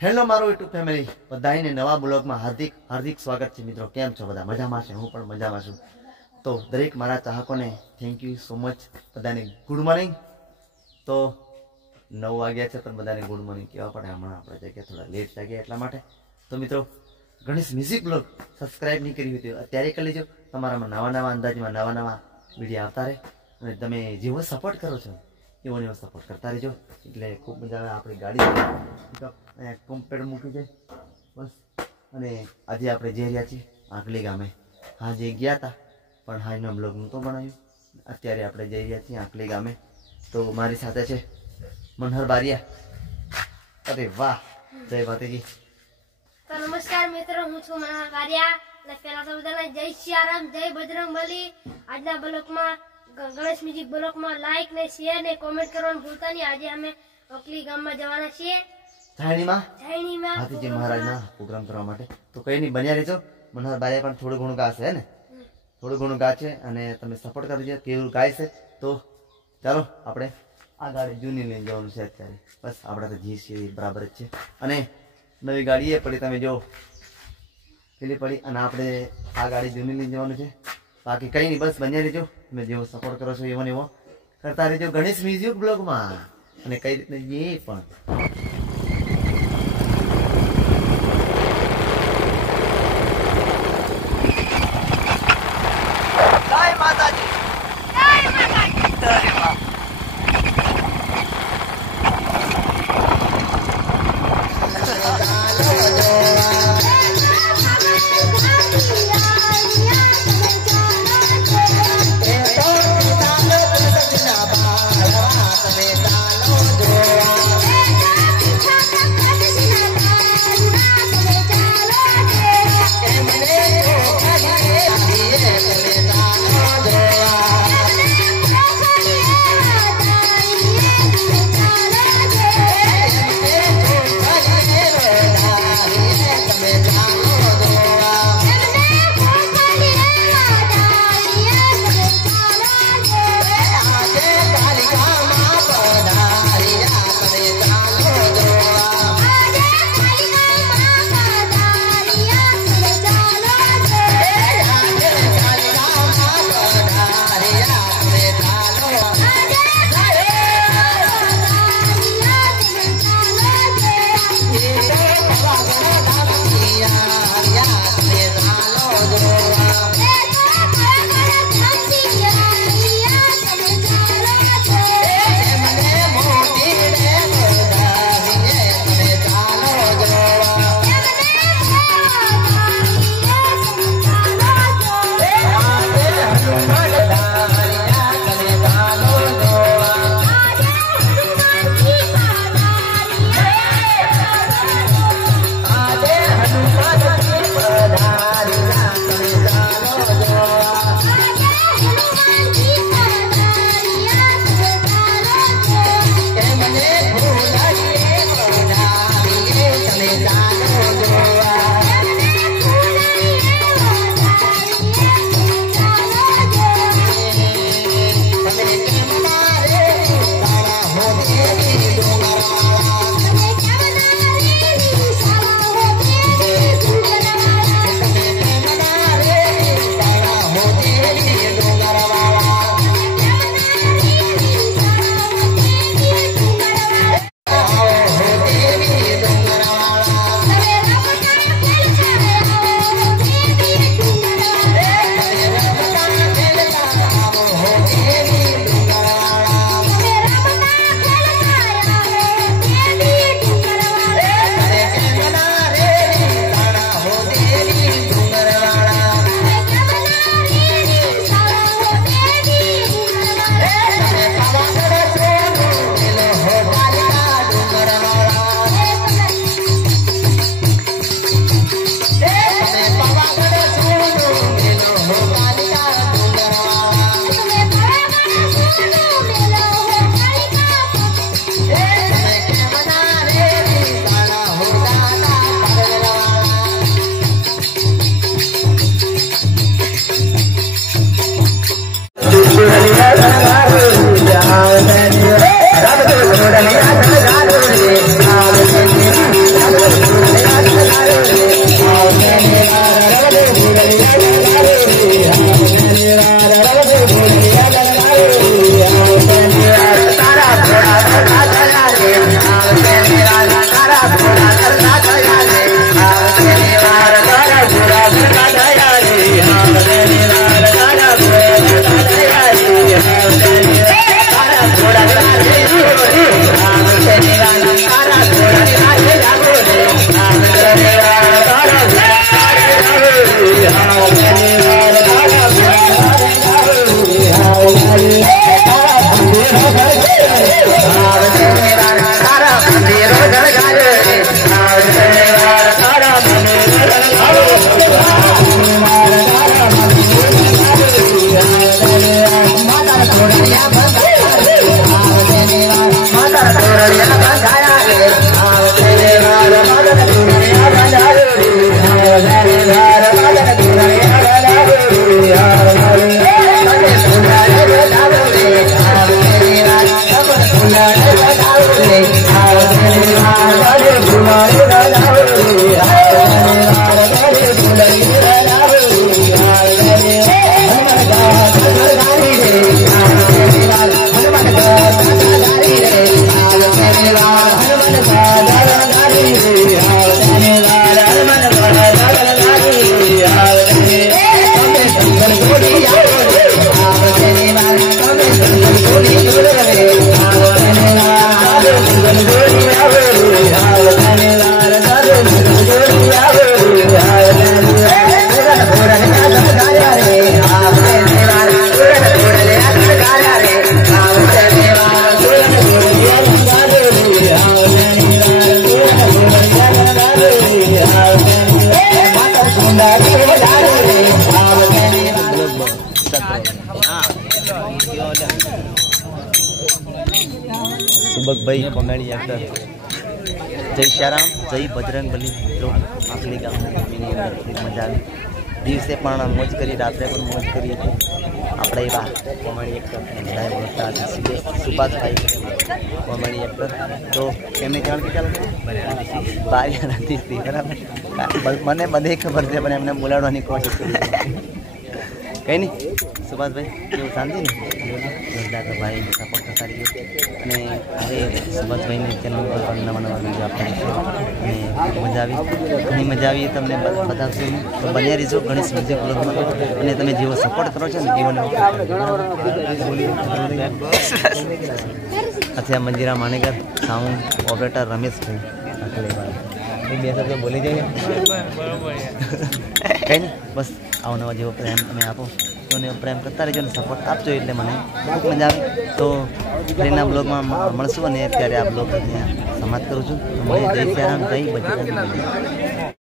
Hello મારું YouTube family બધાને નવા બ્લોગમાં હાર્દિક હાર્દિક સ્વાગત છે મિત્રો। કેમ છો બધા? મજામાં છે? હું પણ મજામાં છું। તો દરેક મારા ચાહકોને થેન્ક યુ સો મચ। બધાને ગુડ મોર્નિંગ। તો 9 વાગ્યા છે પણ બધાને ગુડ મોર્નિંગ કહેવા પડે। હમણાં આપણે જગ્યા થોડા લેટ લાગ્યા એટલા માટે। તો મિત્રો ગણેશ મ્યુઝિક બ્લોગ સબસ્ક્રાઇબ નહીં કરી હોય તો અત્યારે કરી લેજો। તમારામાં નવા અંદાજમાં નવા વિડીયો આવતા રહે અને તમે જેવો સપોર્ટ કરો છો એવો ને એવો સપોર્ટ કરતા રહેજો। એટલે ખૂબ મજા આવે। આપણી ગાડી કમ્પ્લેટ મૂકી જાય બસ। અને આજે આપણે જઈ રહ્યા છીએ આંકલી ગામે। હાજે ગયા હતા પણ હાજનો બ્લોગ નહોતો બનાવ્યો। અત્યારે આપણે જઈ રહ્યા છીએ આંકલી ગામે। તો મારી સાથે છે મનહર બારિયા। અરે વાહ, જય માતાજી। તો નમસ્કાર મિત્રો, હું છું મનહર બારિયા। પહેલા તો બધાને જય સિયારામ, જય બજરંગબલી। આજના બ્લોગમાં ગણેશ મ્યુઝિક બ્લોગમાં લાઈક ને શેર ને કોમેન્ટ કરવાનું ભૂલતા નહીં। આજે અમે આંકલી ગામમાં જવાના છીએ જાયણીમાં હાથીજી મહારાજના પ્રોગ્રામ કરવા માટે। તો કઈ નહીં, બન્યા રહેજો। મનહર બારિયા પણ થોડું ઘણું ગાશે હે ને, થોડું ઘણું ગા છે અને તમે સપોર્ટ કરજો કેવું ગાય છે। તો ચાલો આપણે આ ગાડી જૂની લઈને જવાનું છે અત્યારે। બસ આપણે તો જી છીએ બરાબર જ છે। અને નવી ગાડી એ પડી, તમે જો પેલી પડી અને આપણે આ ગાડી જૂની લઈને જવાનું છે। બાકી કઈ નહીં, બસ બન્યા રહેજો। તમે જેવો સપોર્ટ કરો છો એવો ને એવો કરતા રહેજો ગણેશ મ્યુઝિક બ્લોગમાં। અને કઈ રીતને એ પણ સુબકભાઈ કોમેડી એક્ટર. જય શ્યારામ, જય બજરંગ બલી. મિત્રો આખલી ગામની અંદર ખૂબ મજા આવી. દિવસે પણ મોજ કરી, રાત્રે પણ મોજ કરી હતી. આપણે એવા કોમેડી એક્ટર બધાએ ઓળખતા હતા. Subhashbhai comedy actor. તો એમને કહેવાનું ચાલુ બારિયા નથી, બરાબર. મને બધે ખબર છે, પણ એમને બોલાવવાની કોશિશ કરી. કંઈ નહીં સુભાષભાઈ, કેવું શાંતિ ને? જોરદાર. તો ભાઈ સપોર્ટ કરતા રહીએ. અને આજે સુભાષભાઈની ચેનલ પર પણ નવા નવા વિડીયો આપતા રહીશું. અને મજા આવી, ઘણી મજા આવી. તમને બતાવશું. તો બન્યા રહીશું ગણેશ મ્યુઝિક બ્લોગમાં. અને તમે જેવો સપોર્ટ કરો છો ને એવો अच्छा मंजीरा मानेकर साउंड ऑपरेटर रमेशભાઈ આટલે બે શબ્દ બોલી જઈએ. કંઈ નહીં, બસ આવો નવા જેવો પ્રેમ તમે આપો તો ને પ્રેમ કરતા રહેજો ને સપોર્ટ આપજો, એટલે મને ખૂબ મજા આવે. તો ફરીના બ્લોગમાં મળશું અને અત્યારે આ બ્લોગ સમાપ્ત કરું છું. તો મને જય શ્રી રામ, જય બજરંગ બલી.